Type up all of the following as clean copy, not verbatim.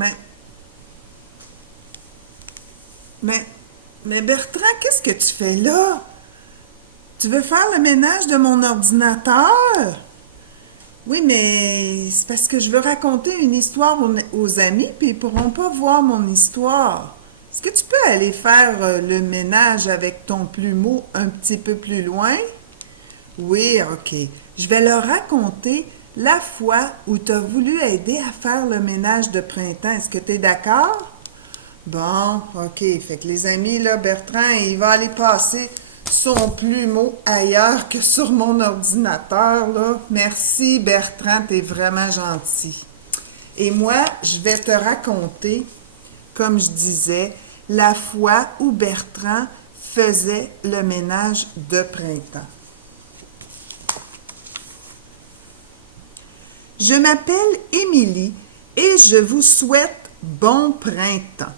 Mais, mais, mais Bertrand, qu'est-ce que tu fais là? Tu veux faire le ménage de mon ordinateur? Oui, mais c'est parce que je veux raconter une histoire aux amis, puis ils pourront pas voir mon histoire. Est-ce que tu peux aller faire le ménage avec ton plumeau un petit peu plus loin? Oui, ok. Je vais leur raconter la fois où tu as voulu aider à faire le ménage de printemps. Est-ce que tu es d'accord? Bon, ok. Fait que les amis, là, Bertrand, il va aller passer son plumeau ailleurs que sur mon ordinateur, là. Merci, Bertrand, t'es vraiment gentil. Et moi, je vais te raconter, comme je disais, la fois où Bertrand faisait le ménage de printemps. Je m'appelle Émilie et je vous souhaite bon printemps.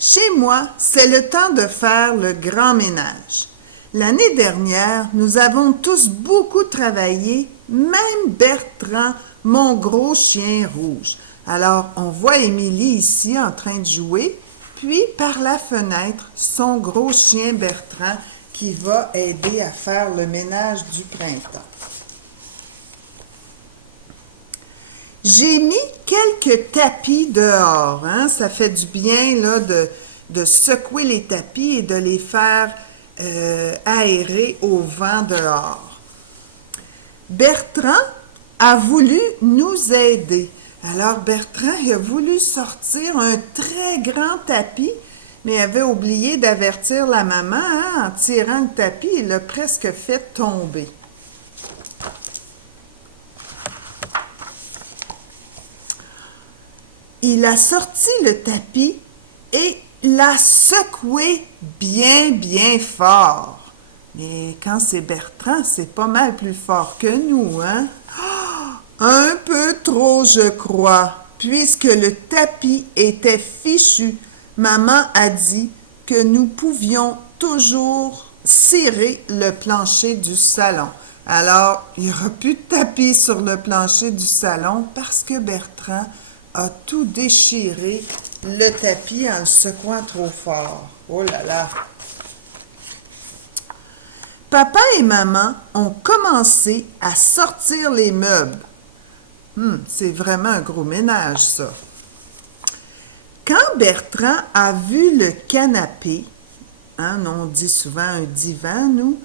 Chez moi, c'est le temps de faire le grand ménage. L'année dernière, nous avons tous beaucoup travaillé, même Bertrand, mon gros chien rouge. Alors, on voit Émilie ici en train de jouer, puis par la fenêtre, son gros chien Bertrand qui va aider à faire le ménage du printemps. J'ai mis quelques tapis dehors, hein? Ça fait du bien là, de secouer les tapis et de les faire aérer au vent dehors. Bertrand a voulu nous aider. Alors Bertrand il a voulu sortir un très grand tapis, mais il avait oublié d'avertir la maman, hein? En tirant le tapis, il l'a presque fait tomber. Il a sorti le tapis et l'a secoué bien, bien fort. Mais quand c'est Bertrand, c'est pas mal plus fort que nous, hein? Un peu trop, je crois. Puisque le tapis était fichu, maman a dit que nous pouvions toujours cirer le plancher du salon. Alors, il n'y aura plus de tapis sur le plancher du salon parce que Bertrand a tout déchiré le tapis en le secouant trop fort. Oh là là! Papa et maman ont commencé à sortir les meubles. C'est vraiment un gros ménage, ça. Quand Bertrand a vu le canapé, hein, on dit souvent un divan, nous,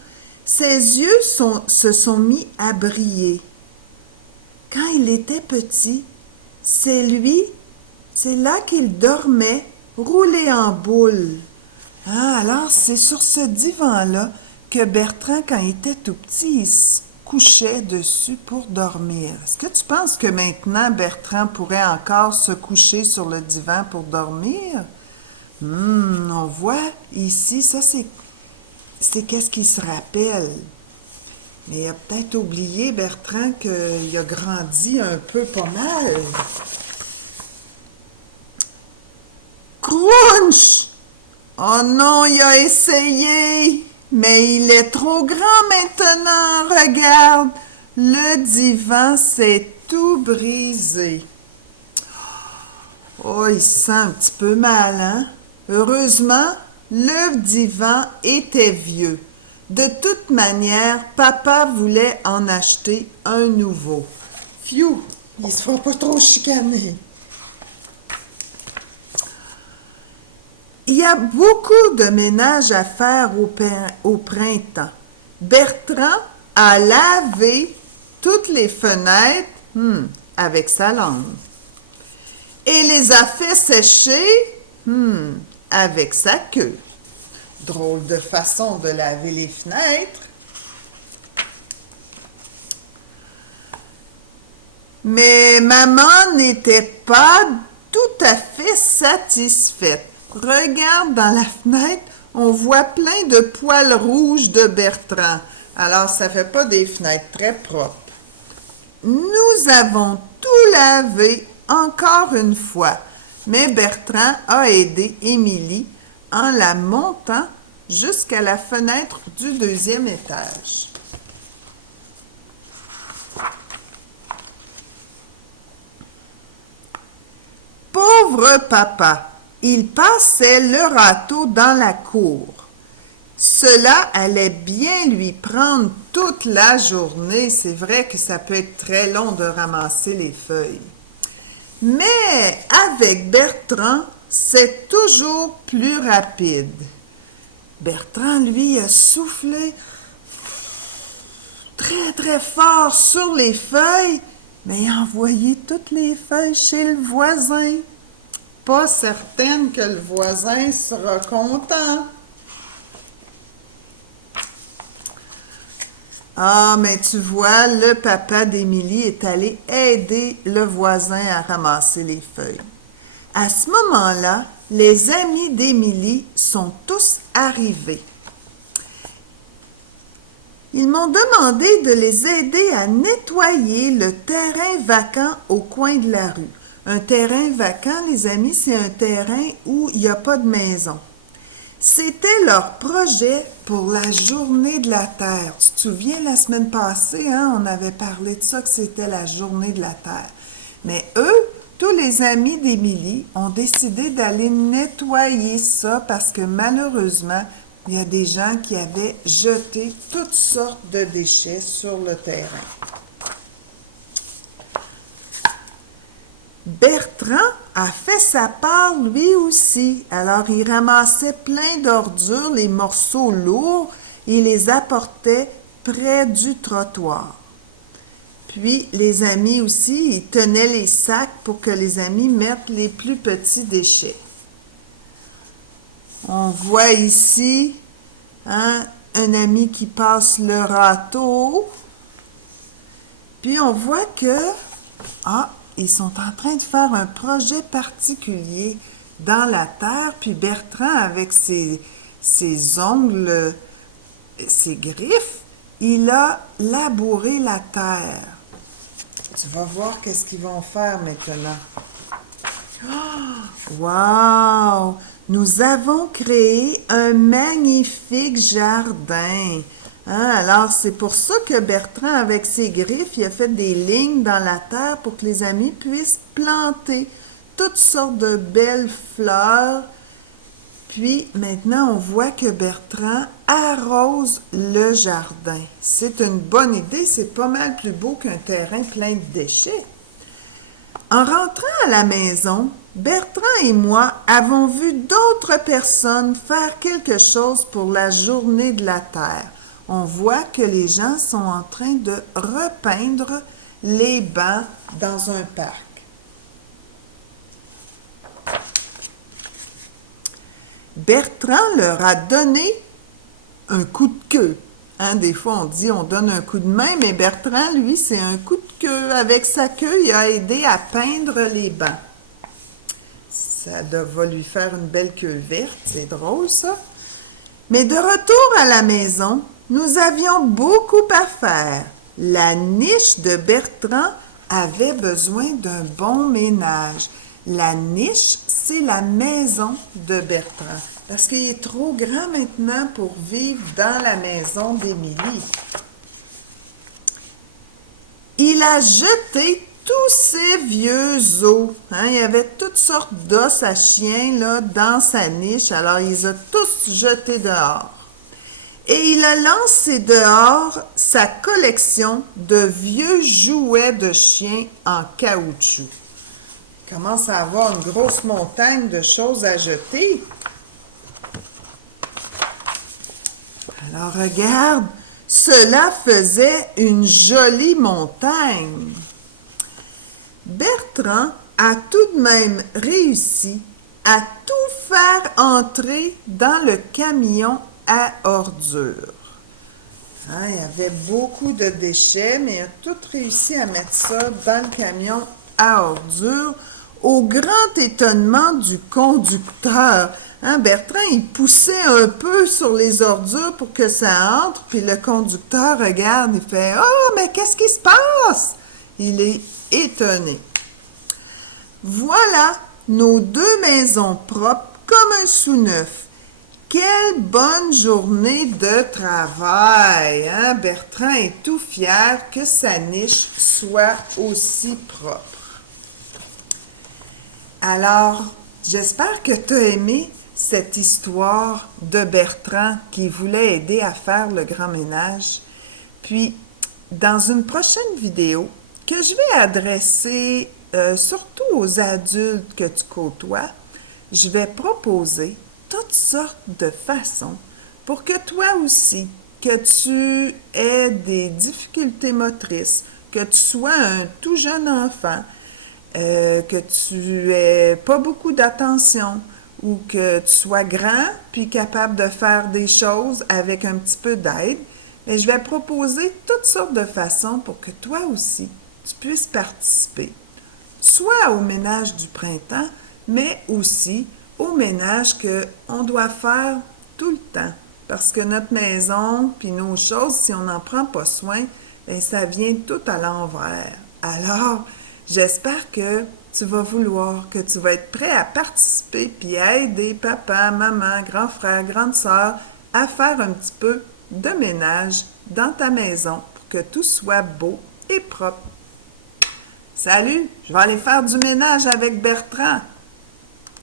ses yeux se sont mis à briller. Quand il était petit, c'est là qu'il dormait, roulé en boule. Ah, alors c'est sur ce divan-là que Bertrand, quand il était tout petit, il se couchait dessus pour dormir. Est-ce que tu penses que maintenant Bertrand pourrait encore se coucher sur le divan pour dormir? On voit ici, ça c'est qu'est-ce qu'il se rappelle. Mais il a peut-être oublié, Bertrand, qu'il a grandi un peu pas mal. Crunch! Oh non, il a essayé, mais il est trop grand maintenant. Regarde, le divan s'est tout brisé. Oh, il se sent un petit peu mal, hein? Heureusement, le divan était vieux. De toute manière, papa voulait en acheter un nouveau. Phew, il se fera pas trop chicaner. Il y a beaucoup de ménage à faire au printemps. Bertrand a lavé toutes les fenêtres avec sa langue et les a fait sécher avec sa queue. Drôle de façon de laver les fenêtres. Mais maman n'était pas tout à fait satisfaite. Regarde dans la fenêtre, on voit plein de poils rouges de Bertrand. Alors, ça fait pas des fenêtres très propres. Nous avons tout lavé encore une fois, mais Bertrand a aidé Émilie en la montant jusqu'à la fenêtre du deuxième étage. Pauvre papa, il passait le râteau dans la cour. Cela allait bien lui prendre toute la journée. C'est vrai que ça peut être très long de ramasser les feuilles. Mais avec Bertrand, c'est toujours plus rapide. Bertrand, lui, a soufflé très très fort sur les feuilles, mais il a envoyé toutes les feuilles chez le voisin. Pas certaine que le voisin sera content. Ah, mais tu vois, le papa d'Émilie est allé aider le voisin à ramasser les feuilles. À ce moment-là, les amis d'Émilie sont tous arrivés. Ils m'ont demandé de les aider à nettoyer le terrain vacant au coin de la rue. Un terrain vacant, les amis, c'est un terrain où il n'y a pas de maison. C'était leur projet pour la journée de la Terre. Tu te souviens, la semaine passée, on avait parlé de ça, que c'était la journée de la Terre. Mais eux, tous les amis d'Émilie, ont décidé d'aller nettoyer ça parce que malheureusement, il y a des gens qui avaient jeté toutes sortes de déchets sur le terrain. Bertrand a fait sa part lui aussi. Alors il ramassait plein d'ordures, les morceaux lourds, et les apportait près du trottoir. Puis les amis aussi, ils tenaient les sacs pour que les amis mettent les plus petits déchets. On voit ici un ami qui passe le râteau. Puis on voit que ils sont en train de faire un projet particulier dans la terre. Puis Bertrand, avec ses ongles, ses griffes, il a labouré la terre. Tu vas voir qu'est-ce qu'ils vont faire maintenant. Wow! Nous avons créé un magnifique jardin. Alors, c'est pour ça que Bertrand, avec ses griffes, il a fait des lignes dans la terre pour que les amis puissent planter toutes sortes de belles fleurs. Puis, maintenant, on voit que Bertrand arrose le jardin. C'est une bonne idée, c'est pas mal plus beau qu'un terrain plein de déchets. En rentrant à la maison, Bertrand et moi avons vu d'autres personnes faire quelque chose pour la journée de la Terre. On voit que les gens sont en train de repeindre les bancs dans un parc. Bertrand leur a donné un coup de queue. Des fois, on dit on donne un coup de main, mais Bertrand, lui, c'est un coup de queue. Avec sa queue, il a aidé à peindre les bancs. Ça va lui faire une belle queue verte, c'est drôle ça. Mais de retour à la maison, nous avions beaucoup à faire. La niche de Bertrand avait besoin d'un bon ménage. La niche, c'est la maison de Bertrand. Parce qu'il est trop grand maintenant pour vivre dans la maison d'Émilie. Il a jeté tous ses vieux os. Il y avait toutes sortes d'os à chien là, dans sa niche. Alors, il les a tous jetés dehors. Et il a lancé dehors sa collection de vieux jouets de chiens en caoutchouc. Il commence à avoir une grosse montagne de choses à jeter. Alors regarde, cela faisait une jolie montagne. Bertrand a tout de même réussi à tout faire entrer dans le camion à ordures. Il y avait beaucoup de déchets, mais il a tout réussi à mettre ça dans le camion à ordures, au grand étonnement du conducteur. Bertrand, il poussait un peu sur les ordures pour que ça entre, puis le conducteur regarde, il fait « Oh, mais qu'est-ce qui se passe? » Il est étonné. Voilà nos 2 maisons propres comme un sous-neuf. Quelle bonne journée de travail! Bertrand est tout fier que sa niche soit aussi propre. Alors, j'espère que tu as aimé cette histoire de Bertrand qui voulait aider à faire le grand ménage. Puis, dans une prochaine vidéo que je vais adresser surtout aux adultes que tu côtoies, je vais proposer toutes sortes de façons pour que toi aussi, que tu aies des difficultés motrices, que tu sois un tout jeune enfant, que tu aies pas beaucoup d'attention ou que tu sois grand puis capable de faire des choses avec un petit peu d'aide, mais je vais proposer toutes sortes de façons pour que toi aussi, tu puisses participer, soit au ménage du printemps, mais aussi au ménage qu'on doit faire tout le temps. Parce que notre maison, puis nos choses, si on n'en prend pas soin, bien, ça vient tout à l'envers. Alors, j'espère que tu vas vouloir, que tu vas être prêt à participer, puis à aider papa, maman, grand frère, grande sœur à faire un petit peu de ménage dans ta maison pour que tout soit beau et propre. Salut, je vais aller faire du ménage avec Bertrand.